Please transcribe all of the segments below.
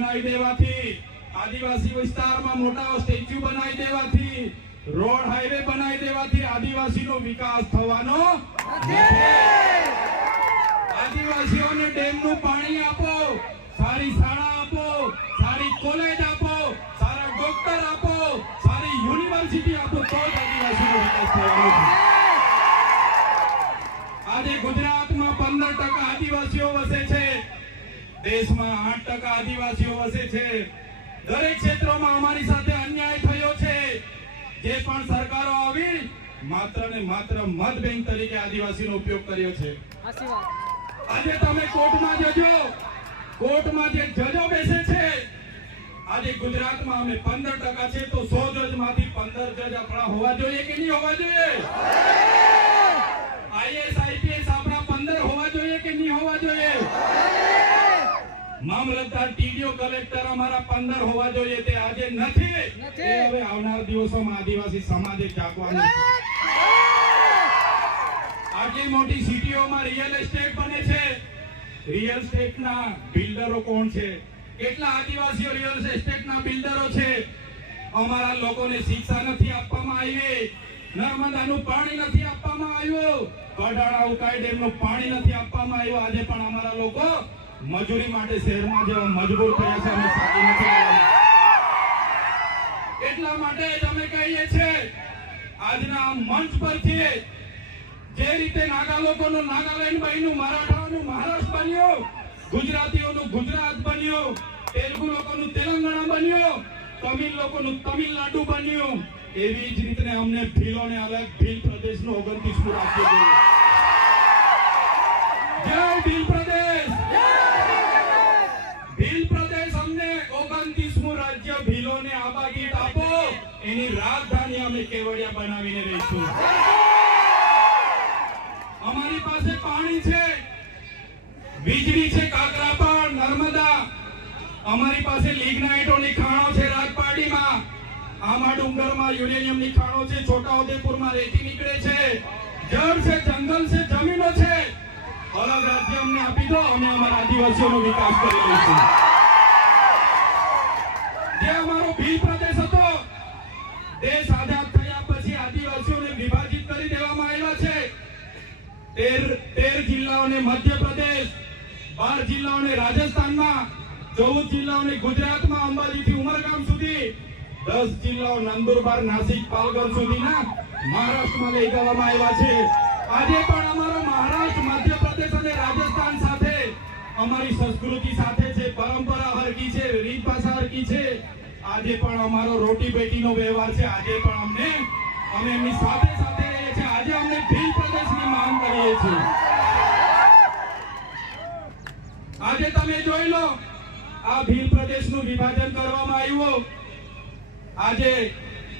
બનાવી દેવાથી, આદિવાસી વિસ્તારમાં મોટા સ્ટેચ્યુ બનાવી દેવાથી, રોડ હાઈવે બનાવી દેવાથી આદિવાસીનો વિકાસ થવાનો નથી। આદિવાસીઓને ડેમનું પાણી આપો, સારી શાળા આપો, સારી કોલેજ આપો, સારા ડોક્ટર આપો, સારી યુનિવર્સિટી આપો, તો જ આદિવાસીનો વિકાસ થવાનો છે। આજે ગુજરાતમાં 15% આદિવાસીઓ વસે છે, દેશમાં 8% આદિવાસીઓ વસે છે। દરેક ક્ષેત્રમાં અમારી સાથે અન્યાય થયો છે। જે પણ સરકારો આવી માત્ર ને માત્ર મત બેંક તરીકે આદિવાસીનો ઉપયોગ કર્યો છે। આજે તમે કોર્ટમાં જજો, કોર્ટમાં જે જજો બેસે છે, આજે ગુજરાતમાં અમે 15% છે, તો 100 જજમાંથી 15 જજ આપણા હોવા જોઈએ કે નહીં હોવા જોઈએ? આઈએસ આઈપીએસ આપણા 15 હોવા જોઈએ કે નહીં હોવા જોઈએ? મામલતદાર, ટીડીઓ, કલેક્ટર અમારા 15 હોવા જોઈએ, તે આજે નથી। એ હવે આવનાર દિવસોમાં આદિવાસી સમાજે જાગવાનું છે। આટલી મોટી સિટીઓમાં રિયલ એસ્ટેટ બને છે, રિયલ એસ્ટેટના બિલ્ડરો કોણ છે? કેટલા આદિવાસીઓ રિયલ એસ્ટેટના બિલ્ડરો છે? અમારા લોકોને શિક્ષા નથી આપવામાં આવી, નર્મદાનું પાણી નથી આપવામાં આવ્યું, કડાળા ઉકાઈ ડેમનું પાણી નથી આપવામાં આવ્યું। આજે પણ અમારા લોકો મજૂરી માટે શહેરમાં જેવા મજબૂર થયા છે, અમે સાચી નથી આવવાની। એટલા માટે જ અમે કહીએ છીએ આજના મંચ પરથી, જે રીતે નાગા લોકોનું નાગાલેન્ડ બન્યું, મરાઠાઓનું મહારાષ્ટ્ર બન્યું, ગુજરાતીઓનું ગુજરાત બન્યું, તેલુગુ લોકોનું તેલંગાણા બન્યું, તમિલ લોકોનું તમિલનાડુ બન્યું, એવી જ રીતે અમને ભીલોને અલગ ભીલ પ્રદેશનું 29મું રાજ્ય જોઈએ। જય ભીલ પ્રદેશ! ભીલ પ્રદેશ અમને 29મું રાજ્ય ભીલોને આબાગીત આપો, એની રાજધાની અમે કેવડિયા બનાવીને રહીશું। અમારી પાસે પાણી છે, વીજળી છે, કાકરાપાડ, નર્મદા, અમારી પાસે લિગ્નાઇટોની ખાણો છે રાજપાડીમાં, આમા ડુંગરમાં યુરેનિયમની ખાણો છે, છોટાઉદેપુરમાં રેતી નીકળે છે, જળ છે, જંગલ છે, જમીનો છે। અલગ રાજ્ય અમને આપી દો, અમે અમારા આદિવાસીઓનો વિકાસ કરી લઈશું। જે અમારો ભીલ પ્રદેશ હતો, દેશ આઝાદ થયા પછી આદિવાસીઓને વિભાજિત કરી દેવામાં આવ્યા છે। 13 જિલ્લાઓને મધ્યપ્રદેશ, 12 જિલ્લાઓને રાજસ્થાનમાં, 14 જિલ્લાઓને ગુજરાતમાં, અંબાજીથી ઉમરગામ સુધી, 10 જિલ્લાઓ નંદુરબાર, નાસિક, પાલઘર સુધીના મહારાષ્ટ્રમાં લઈ જવામાં આવ્યા છે। આજે પણ અમારો મહારાષ્ટ્ર, મધ્યપ્રદેશ અને રાજસ્થાન સાથે અમારી સંસ્કૃતિ સાથે છે, પરંપરા હરકી છે, રીત ભાષા હરકી છે। આજે પણ અમારો રોટી બેટીનો વ્યવહાર છે। આજે પણ અમે એમની સાથે સાથે રહીએ છીએ। આજે અમને ભીલ પ્રદેશની માંગ કરીએ છીએ। આજે તમે જોઈ લો, આ ભીલ પ્રદેશનું વિભાજન કરવામાં આવ્યું। આજે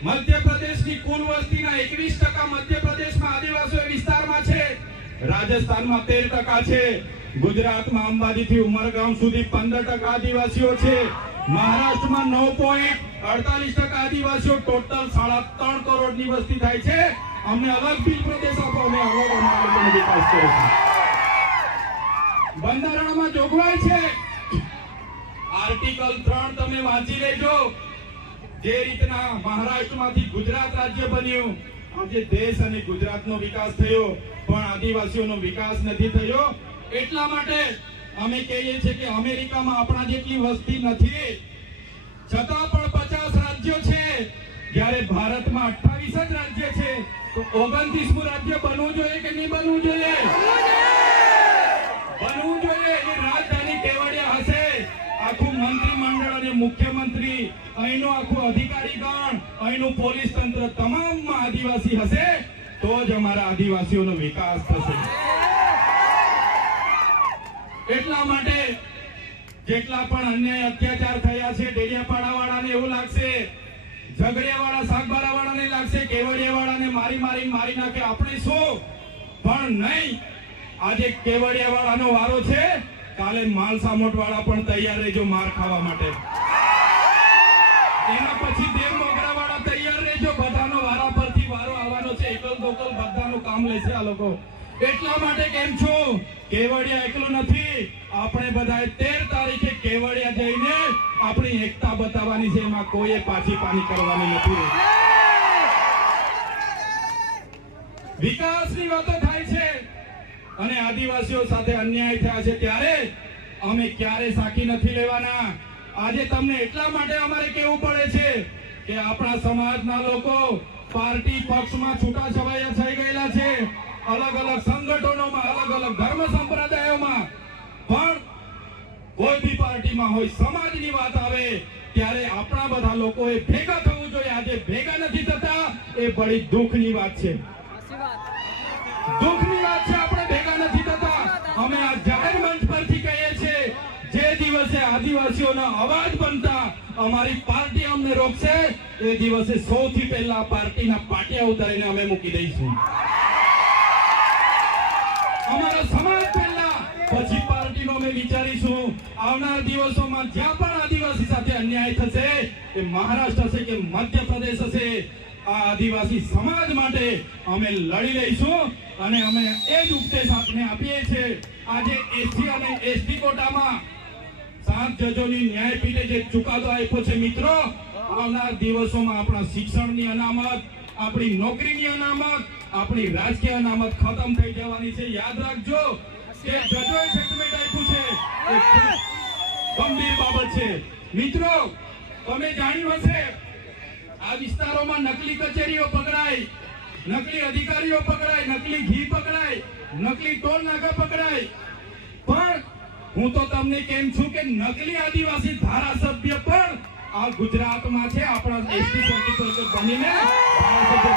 મધ્યપ્રદેશની કુલ વસ્તીના 21% મધ્યપ્રદેશમાં આદિવાસી વિસ્તારમાં છે, રાજસ્થાનમાં 13% છે, ગુજરાતમાં અંબાજીથી ઉમરગામ સુધી 15% આદિવાસીઓ છે, મહારાષ્ટ્રમાં 9.48% આદિવાસીઓ, ટોટલ 3.5 કરોડની વસ્તી થાય છે। અમને અલગ ભીલ પ્રદેશ આપો, અમે અલગ અમારો વિકાસ કરીશું। બંધારણમાં જોગવાઈ છે, આર્ટિકલ 3 તમે વાંચી લેજો। જે રીતના મહારાષ્ટ્રમાંથી ગુજરાત રાજ્ય બન્યું, આજે દેશ અને ગુજરાતનો વિકાસ થયો, પણ આદિવાસીઓનો વિકાસ નથી થયો। એટલા માટે અમે કહીએ છીએ કે અમેરિકામાં આપણા જેટલી વસ્તી નથી, છતાં પણ 50 રાજ્યો છે, જ્યારે ભારતમાં 28 જ રાજ્ય છે, તો 29મું રાજ્ય બનવું જોઈએ કે નહીં બનવું જોઈએ? બનવું જોઈએ। એની રાજધાની કેવડિયા હશે। આખું મંત્રીમંડળ અને મુખ્યમંત્રી, અહીંનું આખું અધિકારીગણ, અહીંનું પોલીસ તંત્ર તમામમાં આદિવાસી હશે, તો જ અમારા આદિવાસીઓનો વિકાસ થશે। એટલા માટે જેટલા પણ અન્યાય અત્યાચાર થયા છે, ડેડિયાપાડા વાળાને એવું લાગશે, ઝઘડિયાવાળા, સાગબારાવાળાને લાગશે, કેવડિયાવાળાને મારી નાખે, આપણે શું? પણ નહીં। આજે કેવડિયાવાળાનો વારો છે, કાલે માલસામોટ વાળા પણ તૈયાર રહેજો માર ખાવા માટે। એના પછી દેવ મોગરા વાળા તૈયાર રહેજો, બધાનો વારા પરથી વારો આવવાનો છે। એકલ દોકલ બધાનું કામ લેશે આ લોકો। એટલા માટે કેમ છો, કેવડિયા એકલું નથી, આપણે બધાએ 13 તારીખે કેવડિયા જઈને આપણી એકતા બતાવવાની છે, એમાં કોઈએ પાછી પાની કરવાની નથી. વિકાસની વાતો થાય છે અને આદિવાસીઓ સાથે અન્યાય થયા છે ત્યારે અમે ક્યારે સાકી નથી લેવાના. આજે તમને એટલા માટે અમારે કહેવું પડે છે કે આપણા સમાજના લોકો પાર્ટી પક્ષમાં છૂટાછવાયા થઈ ગયેલા છે, અલગ અલગ સંગઠનોમાં, અલગ અલગ ધર્મ સંપ્રદાયોમાં, પણ કોઈ બી પાર્ટીમાં હોય, સમાજની વાત આવે ત્યારે આપણા બધા લોકોએ ભેગા થવું જોઈએ. આજે ભેગા નથી થતા એ બડી દુઃખની વાત છે. દુઃખની વાત છે, આપણે ભેગા નથી થતા. અમે આ જાહેર મંચ પરથી કહીએ છીએ, જે દિવસે આદિવાસીઓનો અવાજ બનતા અમારી પાર્ટી અમને રોકશે એ દિવસે સૌથી પહેલા પાર્ટીના પાટિયા ઉતારીને અમે મૂકી દઈશું. અમારો સમાજ પહેલા, પછી પાર્ટીનો અમે વિચારીશું. આવનાર દિવસોમાં જ્યાં પણ આદિવાસી સાથે અન્યાય થશે, એ મહારાષ્ટ્ર હશે કે મધ્યપ્રદેશ હશે, આ આદિવાસી સમાજ માટે અમે લડી લઈશું અને અમે એ જ ઉપદેશ આપને આપીએ છીએ. આજે એસસી અને એસટી કોટામાં 7 જજોની ન્યાયપીઠે જે ચુકાદો આપ્યો છે મિત્રો, આવનાર દિવસોમાં આપણા શિક્ષણની અનામત, આપણી નોકરીની અનામત, આપણી રાજકીય અનામત ખતમ થઈ જવાની છે. યાદ રાખજો કે જજોએ જજમેન્ટ આપ્યું છે એ ગંભીર બાબત છે. મિત્રો, તમે જાણ્યું હશે આ વિસ્તારોમાં નકલી કચેરીઓ પકડાય, નકલી અધિકારીઓ પકડાય, નકલી ઘી પકડાય, નકલી ટોલ નાકા પકડાય, પણ હું તો તમને કેમ છું કે નકલી આદિવાસી ધારાસભ્ય પણ આ ગુજરાતમાં છે. આપણા એસટી સર્ટિફિકેટ બનીને ધારાસભ્ય